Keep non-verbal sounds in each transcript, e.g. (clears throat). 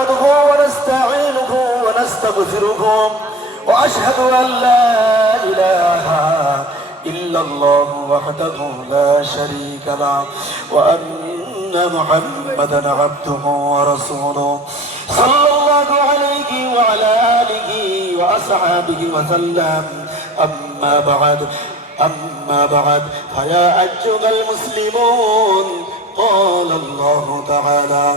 نحمده ونستعينه ونستغفره وأشهد أن لا إله إلا الله وحده لا شريك له وأن محمدا عبده ورسوله صلى الله عليه وعلى آله وأصحابه وسلم. أما بعد أما بعد فيا أيها المسلمون قال الله تعالى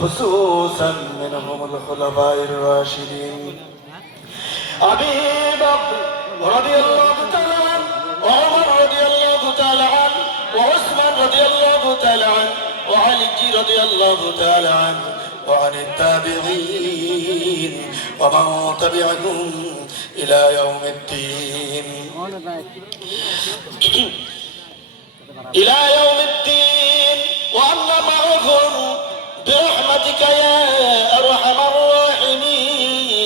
خصوصا منهم الخلفاء الراشدين. أبي بكر رضي الله تعالى عنه وعمر رضي الله تعالى عنه وعثمان رضي الله تعالى عنه وعلي رضي الله تعالى عنه وعن التابعين ومن تبعهم إلى يوم الدين. (clears throat) إلى يوم الدين وأن معهم برحمتك يا أرحم الراحمين.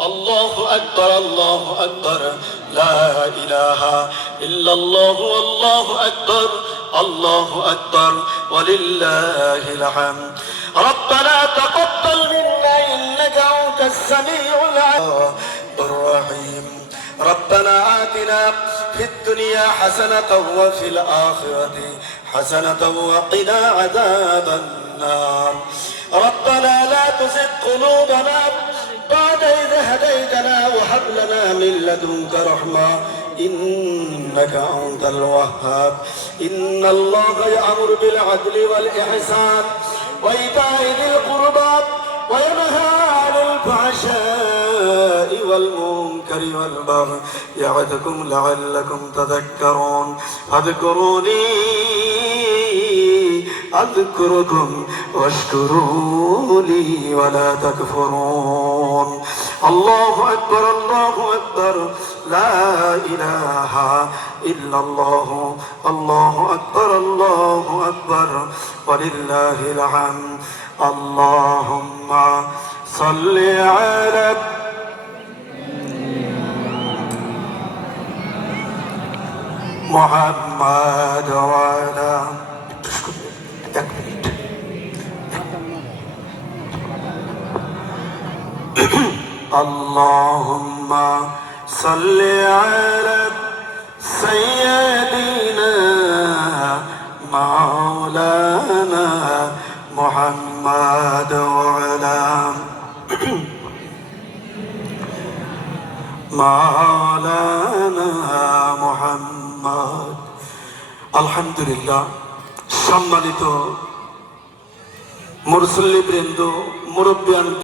الله أكبر الله أكبر. لا إله إلا الله والله أكبر الله أكبر ولله الحمد. ربنا تقبل منا إنك أنت السميع العليم. الرحيم ربنا آتنا في الدنيا حسنة وفي الآخرة حسنة وقنا عذاب النار. ربنا لا تزغ قلوبنا بعد إذ هديتنا وهب لنا من لدنك رحمة إنك أنت الوهاب. إن الله يأمر بالعدل والإحسان وإيتاء ذي القربى وينهى عن الفحشاء والمنكر. والبغي يعظكم لعلكم تذكرون. فاذكروني أذكركم واشكروا لي ولا تكفرون. الله أكبر الله أكبر. لا إله إلا الله. الله أكبر الله أكبر. ولله الحمد. اللهم صل على محمد وعلى اللهم صل على سيدنا مولانا محمد وعلى مولانا محمد আলহামদুলিল্লাহ সম্মানিত মুরসল্লি বৃন্দ মুরব্বিয়ান